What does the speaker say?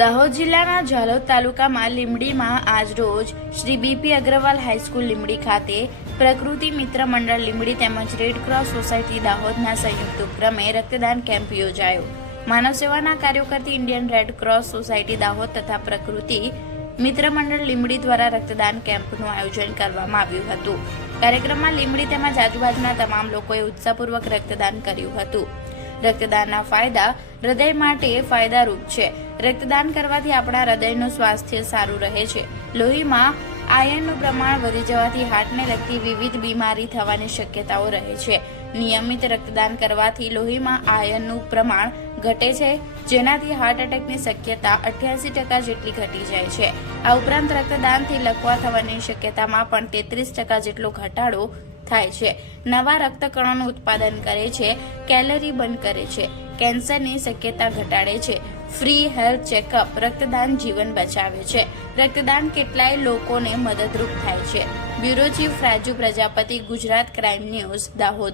દાહોદ જિલ્લાના ઝાલોદ તાલુકામાં લીમડીમાં આજરોજ Shri BP Agrawal high school Limdi ખાતે પ્રકૃતિ મિત્ર મંડળ લીમડી તેમજ રેડ ક્રોસ સોસાયટી દાહોદના સંયુક્ત ઉપક્રમે રક્તદાન કેમ્પ યોજાયો. માનવ સેવાના કાર્યો કરતી Indian red cross society Dahod તથા પ્રકૃતિ મિત્ર મંડળ લીમડી દ્વારા રક્તદાન કેમ્પનું આયોજન કરવામાં આવ્યું હતું. કાર્યક્રમમાં લીમડી તેમજ આજુબાજુના તમામ લોકોએ ઉત્સાહપૂર્વક રક્તદાન કર્યું હતું. રક્તદાનના ફાયદા હૃદય માટે ફાયદારૂપ છે. રક્તદાન કરવાથી આપણા હૃદયનું સ્વાસ્થ્ય સારું રહે છે. લોહીમાં આયર્નનું પ્રમાણ વધી જવાથી હાર્ટને લગતી વિવિધ બીમારી થવાની શક્યતાઓ રહે છે. નિયમિત રક્તદાન કરવાથી લોહીમાં આયર્નનું પ્રમાણ ઘટે છે, જેનાથી હાર્ટ એટેકની શક્યતા અઠ્યાસી ટકા જેટલી ઘટી જાય છે. આ ઉપરાંત રક્તદાનથી લકવા થવાની શક્યતામાં પણ તેત્રીસ ટકા જેટલો ઘટાડો થાય છે. નવા રક્તકણોનું ઉત્પાદન કરે છે, કેલરી બંધ કરે છે. કેન્સરની શક્યતા ઘટાડે છે. ફ્રી હેલ્થ ચેકઅપ રક્તદાન જીવન બચાવે છે. રક્તદાન કેટલાય લોકોને મદદરૂપ થાય છે. Bureau chief Raju Prajapati, Gujarat crime news, Dahod.